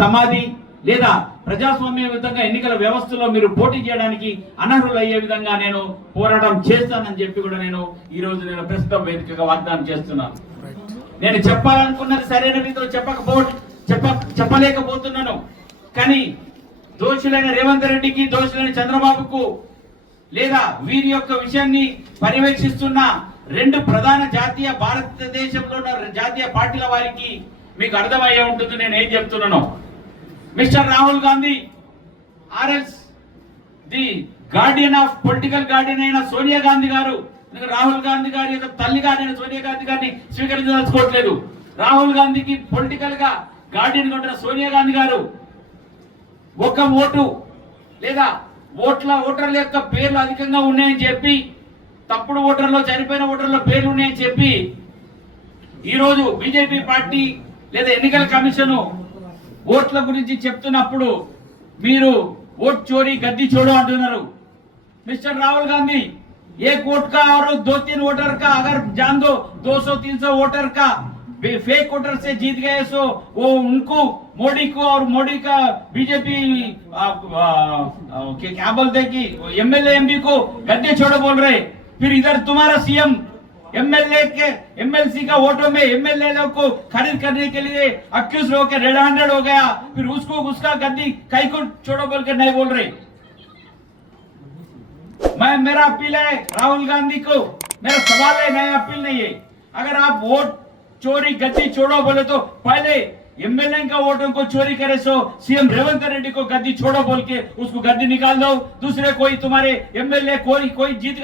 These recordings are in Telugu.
సమాధి లేదా ప్రజాస్వామ్యయుతంగా ఎన్నికల వ్యవస్థలో మీరు పోటీ చేయడానికి అనర్హులు అయ్యే విధంగా నేను పోరాటం చేస్తానని చెప్పి కూడా నేను ఈ రోజు నేను ప్రెస్ క్లబ్ వేదికగా వాగ్దానం చేస్తున్నాను. నేను చెప్పాలనుకున్నది సరైన రీతిలో చెప్పలేకపోతున్నాను. కానీ దోషులైన రేవంత్ రెడ్డికి, దోషులైన చంద్రబాబుకు లేదా వీరి యొక్క విషయాన్ని పర్యవేక్షిస్తున్న రెండు ప్రధాన భారతదేశంలో ఉన్న జాతీయ పార్టీల వారికి మీకు అర్థమయ్యే ఉంటుంది నేను ఏం చెప్తున్నాను. మిస్టర్ రాహుల్ గాంధీ ఆర్ఎల్స్ the guardian of political guardian అయిన సోనియా గాంధీ గారు, రాహుల్ గాంధీ గారి యొక్క తల్లిగా నేను సోనియా గాంధీ గారిని స్వీకరించదలుచుకోవట్లేదు. రాహుల్ గాంధీకి పొలిటికల్ గా గార్డియన్ గా ఉంటున్న సోనియా గాంధీ గారు ఒక ఓటు లేదా ఓటర్ల యొక్క పేర్లు అధికంగా ఉన్నాయని చెప్పి, తప్పుడు ఓటర్లో చనిపోయిన ఓటర్ల పేర్లు ఉన్నాయని చెప్పి ఈరోజు బీజేపీ పార్టీ లేదా ఎన్నికల కమిషన్ ఓట్ల గురించి చెప్తున్నప్పుడు మీరు ఓట్ చోరీ గద్దీ చోడు అంటున్నారు. మిస్టర్ రాహుల్ గాంधी एक वोट का और 2-3 वोटर का अगर जान दो 200-300 वोटर का फेक वोटर से जीत गए सो वो उनको मोदी को और मोदी का बीजेपी क्या बोलते हैं कि एमएलए एमपी को गद्दे छोड़ो बोल रहे। फिर इधर तुम्हारा सीएम एमएलए के एमएलसी का वोटों में एमएलए लोग को खरीद करने के लिए अक्यूज होकर रेड हैंडेड हो गया, फिर उसका गद्दी कई को छोड़ो बोल कर नहीं बोल रहे। मेरा अपील है राहुल गांधी को, मेरा सवाल है, नया अपील नहीं है। अगर आप वोट चोरी गद्दी छोड़ो बोले तो पहले एमएलए का वोटों को चोरी करे सो सीएम रेवंत रेड्डी को गद्दी छोड़ो बोल के उसको गद्दी निकाल दो। दूसरे कोई तुम्हारे एमएलए कोई जीत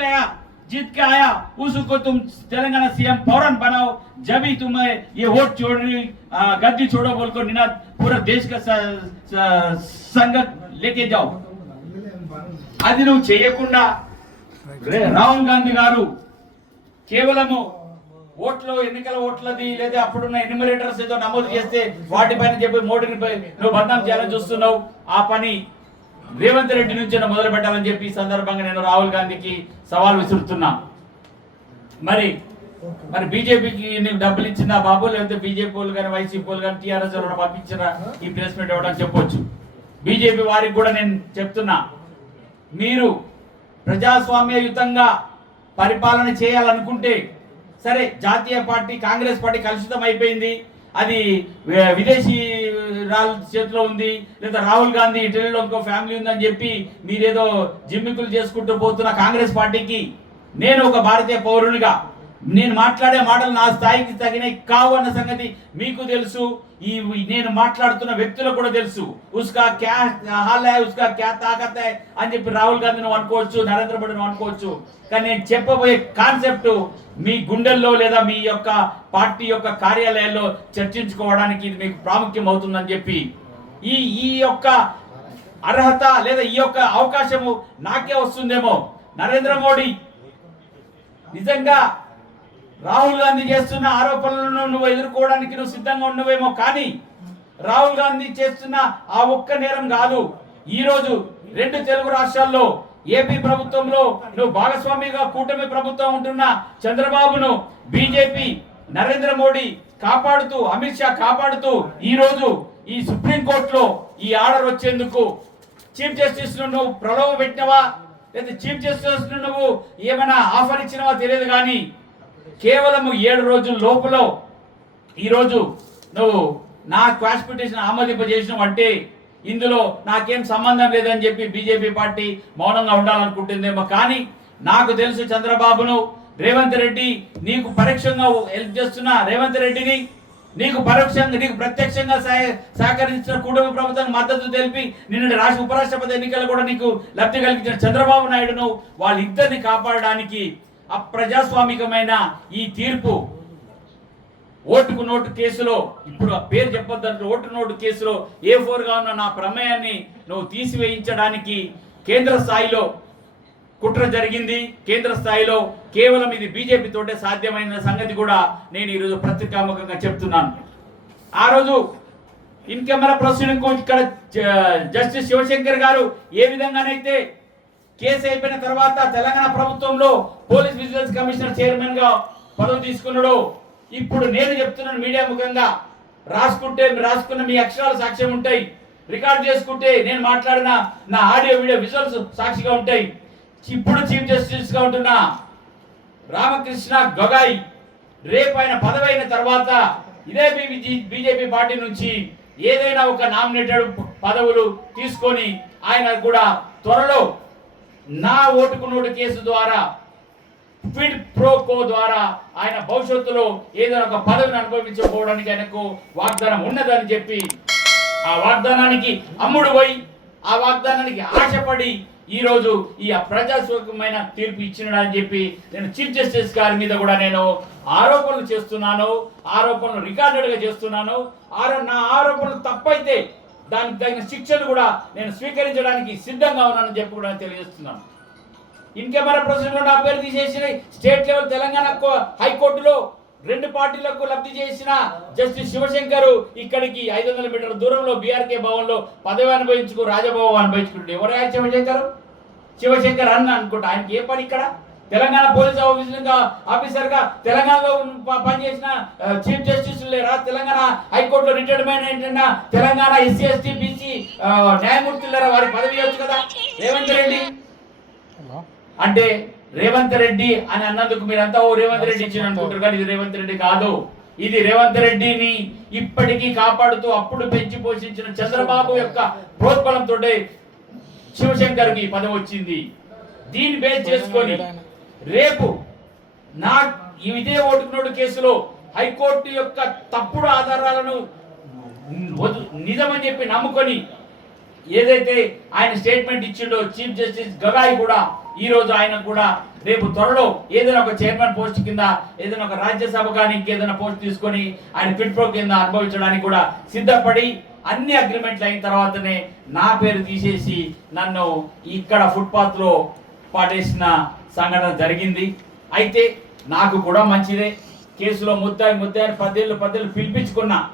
के आया उसको तुम तेलंगाना सीएम फौरन बनाओ, जब ही तुम्हें ये वोट चोरी गद्दी छोड़ो बोल कर निनाद पूरा देश का संगत लेके जाओ। అది నువ్వు చేయకుండా రాహుల్ గాంధీ గారు కేవలము ఎన్నికల ఓట్లది లేదా అప్పుడున్న ఎన్యూమరేటర్స్ ఏదో నమోదు చేస్తే వాటిపైన చెప్పి మోడీని నువ్వు బదనాం చేయాలని చూస్తున్నావు. ఆ పని రేవంత్ రెడ్డి నుంచి మొదలు పెట్టాలని చెప్పి ఈ సందర్భంగా నేను రాహుల్ గాంధీకి సవాల్ విసురుతున్నా. మరి బీజేపీకి నీకు డబ్బులు ఇచ్చిన బాబు, లేకపోతే బీజేపీ వాళ్ళు కానీ వైసీపీ వాళ్ళు కానీ టీఆర్ఎస్ వాళ్ళు పంపించిన ఈ ప్రెస్ మీట్ ఇవ్వడానికి చెప్పొచ్చు. బీజేపీ వారికి కూడా నేను చెప్తున్నా, మీరు ప్రజాస్వామ్యయుతంగా పరిపాలన చేయాలనుకుంటే సరే, జాతీయ పార్టీ కాంగ్రెస్ పార్టీ కలుషితం అయిపోయింది, అది విదేశీ చేతిలో ఉంది, లేదా రాహుల్ గాంధీ ఇటలీలో ఇంకో ఫ్యామిలీ ఉందని చెప్పి మీరేదో జిమ్మికులు చేసుకుంటూ పోతున్న కాంగ్రెస్ పార్టీకి నేను ఒక భారతీయ పౌరునిగా నేను మాట్లాడే మాటలు నా స్థాయికి తగినవి కావు అన్న సంగతి మీకు తెలుసు. ఈ నేను మాట్లాడుతున్న వ్యక్తులకు కూడా తెలుసు. ఉస్కా క్యా హాల్ హై, ఉస్కా క్యా తాకత్ హై అని చెప్పి రాహుల్ గాంధీ నువ్వు అనుకోవచ్చు, నరేంద్ర మోడీ నువ్వు అనుకోవచ్చు. కానీ నేను చెప్పబోయే కాన్సెప్ట్ మీ గుండెల్లో లేదా మీ యొక్క పార్టీ యొక్క కార్యాలయాల్లో చర్చించుకోవడానికి ఇది మీకు ప్రాముఖ్యం అవుతుందని చెప్పి ఈ యొక్క అర్హత లేదా ఈ యొక్క అవకాశము నాకే వస్తుందేమో. నరేంద్ర మోడీ నిజంగా రాహుల్ గాంధీ చేస్తున్న ఆరోపణలను నువ్వు ఎదుర్కోవడానికి నువ్వు సిద్ధంగా ఉన్నవేమో, కానీ రాహుల్ గాంధీ చేస్తున్న ఆ ఒక్క నేరం కాదు. ఈ రోజు 2 తెలుగు రాష్ట్రాల్లో ఏపీ ప్రభుత్వంలో నువ్వు భాగస్వామిగా కూటమి ప్రభుత్వం ఉంటున్న చంద్రబాబును బీజేపీ నరేంద్ర మోడీ కాపాడుతూ, అమిత్ షా కాపాడుతూ ఈ రోజు ఈ సుప్రీంకోర్టులో ఈ ఆర్డర్ వచ్చేందుకు చీఫ్ జస్టిస్ నువ్వు ప్రలోభ పెట్టినవా లేదా చీఫ్ జస్టిస్ నువ్వు ఏమైనా ఆఫర్ ఇచ్చినవా తెలియదు, కానీ కేవలం 7 రోజుల లోపల ఈరోజు నువ్వు నా క్వాష్ పిటిషన్ ఆమోదింపజేసినావు అంటే ఇందులో నాకేం సంబంధం లేదని చెప్పి బీజేపీ పార్టీ మౌనంగా ఉండాలనుకుంటుందేమో. కానీ నాకు తెలుసు చంద్రబాబును, రేవంత్ రెడ్డి నీకు పరోక్షంగా హెల్ప్ చేస్తున్న రేవంత్ రెడ్డిని, నీకు ప్రత్యక్షంగా సహకరించిన కూటమి ప్రభుత్వానికి మద్దతు తెలిపి నిన్న రాష్ట్ర ఉపరాష్ట్రపతి ఎన్నికలు కూడా నీకు లబ్ధి కలిగించిన చంద్రబాబు నాయుడును వాళ్ళిద్దరిని కాపాడడానికి అప్రజాస్వామికమైన ఈ తీర్పు ఓటుకు నోటు కేసులో, ఇప్పుడు ఆ పేరు చెప్పొద్దంటే ఓటు నోటు కేసులో A4 గా ఉన్న నా ప్రమేయాన్ని నువ్వు తీసివేయించడానికి కేంద్ర స్థాయిలో కుట్ర జరిగింది. కేంద్ర స్థాయిలో కేవలం ఇది బీజేపీ తోటే సాధ్యమైన సంగతి కూడా నేను ఈరోజు పత్రికాముఖంగా చెప్తున్నాను. ఆ రోజు ఇన్ కెమెరా ప్రొసీడింగ్ ఇక్కడ జస్టిస్ శివశంకర్ గారు ఏ విధంగానైతే కేసు అయిపోయిన తర్వాత తెలంగాణ ప్రభుత్వంలో పోలీస్ విజిలెన్స్ కమిషనర్ చైర్మన్ గా పదవి తీసుకున్నాడు, ఇప్పుడు నేను చెప్తున్నాను మీడియా ముఖంగా రాసుకున్న మీ అక్షరాలు సాక్ష్యం ఉంటాయి. రికార్డ్ చేసుకుంటే నేను మాట్లాడిన నా ఆడియో వీడియో విజువల్స్ సాక్షిగా ఉంటాయి. ఇప్పుడు చీఫ్ జస్టిస్ గా ఉంటున్న రామకృష్ణ గొగాయ్ రేపు ఆయన పదవి అయిన తర్వాత ఇదే బీజేపీ పార్టీ నుంచి ఏదైనా ఒక నామినేటెడ్ పదవులు తీసుకొని ఆయన కూడా త్వరలో నా ఓటుకు నోటు కేసు ద్వారా క్విడ్ ప్రో కో ద్వారా ఆయన భవిష్యత్తులో ఏదైనా ఒక పదవిని అనుభవించకపోవడానికి ఆయనకు వాగ్దానం ఉన్నదని చెప్పి ఆ వాగ్దానానికి అమ్ముడు పోయి ఆ వాగ్దానానికి ఆశపడి ఈ రోజు ఈ ప్రజాస్వామ్యమైన తీర్పు ఇచ్చినని చెప్పి నేను చీఫ్ జస్టిస్ గారి మీద కూడా నేను ఆరోపణలు చేస్తున్నాను. ఆరోపణలు రికార్డెడ్ గా చేస్తున్నాను. నా ఆరోపణలు తప్పైతే దానికి తగిన శిక్షలు కూడా నేను స్వీకరించడానికి సిద్ధంగా ఉన్నానని చెప్పి కూడా తెలియజేస్తున్నాను. ఇంకెమరా ప్రొసీజర్ నా పేరు తీసేసి స్టేట్ లెవెల్ తెలంగాణ హైకోర్టులో 2 పార్టీలకు లబ్ధి చేసిన జస్టిస్ శివశంకర్ ఇక్కడికి 500 మీటర్ల దూరంలో బీఆర్కే భవన్ లో పదవి అనుభవించుకు రాజభవన్ అనుభవించుకుంటే ఎవరు శివశంకర్ అన్న అనుకుంటా. ఆయనకి ఏ పని ఇక్కడ? తెలంగాణ పోలీస్ ఆఫీసర్ గా తెలంగాణలో పనిచేసిన చీఫ్ జస్టిస్ లేరా? తెలంగాణ హైకోర్టులో రిటైర్మెంట్ ఏంటన్నా తెలంగాణ ఎస్సీ ఎస్టీ బీసీ న్యాయమూర్తులు లేరా? వారి పదవి ఇవ్వచ్చు కదా. రేవంత్ రెడ్డి అంటే రేవంత్ రెడ్డి అని అన్నందుకు మీరంతా ఓ రేవంత్ రెడ్డి ఇచ్చిన అనుకుంటారు, కానీ ఇది రేవంత్ రెడ్డి కాదు. ఇది రేవంత్ రెడ్డిని ఇప్పటికీ కాపాడుతూ అప్పుడు పెంచి పోషించిన చంద్రబాబు యొక్క ప్రోత్బలంతో శివశంకర్ కి పదవి వచ్చింది. దీన్ని బేస్ చేసుకొని రేపు నా ఇదే ఓటుకు నోటు కేసులో హైకోర్టు యొక్క తప్పుడు ఆధారాలను నిజమని చెప్పి నమ్ముకొని ఏదైతే ఆయన స్టేట్మెంట్ ఇచ్చిండో చీఫ్ జస్టిస్ గవాయ్ కూడా ఈ రోజు ఆయన కూడా రేపు త్వరలో ఏదైనా ఒక చైర్మన్ పోస్ట్ కింద ఏదైనా ఒక రాజ్యసభ కానీ ఇంకేదైనా పోస్ట్ తీసుకొని ఆయన క్విడ్ ప్రో కింద అనుభవించడానికి కూడా సిద్ధపడి అన్ని అగ్రిమెంట్లు అయిన తర్వాతనే నా పేరు తీసేసి నన్ను ఇక్కడ ఫుట్పాత్ లో పాటేసిన సంఘటన జరిగింది. అయితే నాకు కూడా మంచిదే. కేసులో ముద్దాయి 10 ఏళ్ళు పిలిపించుకున్నా.